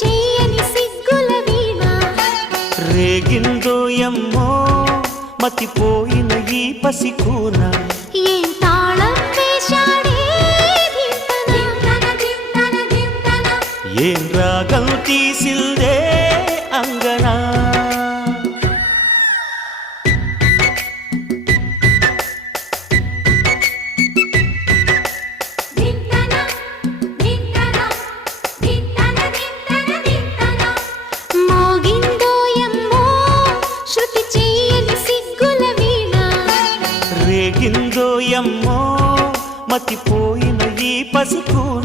చెయ్యని సిగ్గుల వీణ రేగిందో ఎమ్మో మతిపోయిన ఈ పసికూన ఏం తాళం వేశాడే ఏం రాగం తీసిందే అంగనా మోగిందో ఎమ్మో శృతి చెయ్యని సిగ్గుల వీణ రేగిందో ఎమ్మో మతిపోయిన ఈ పసికూన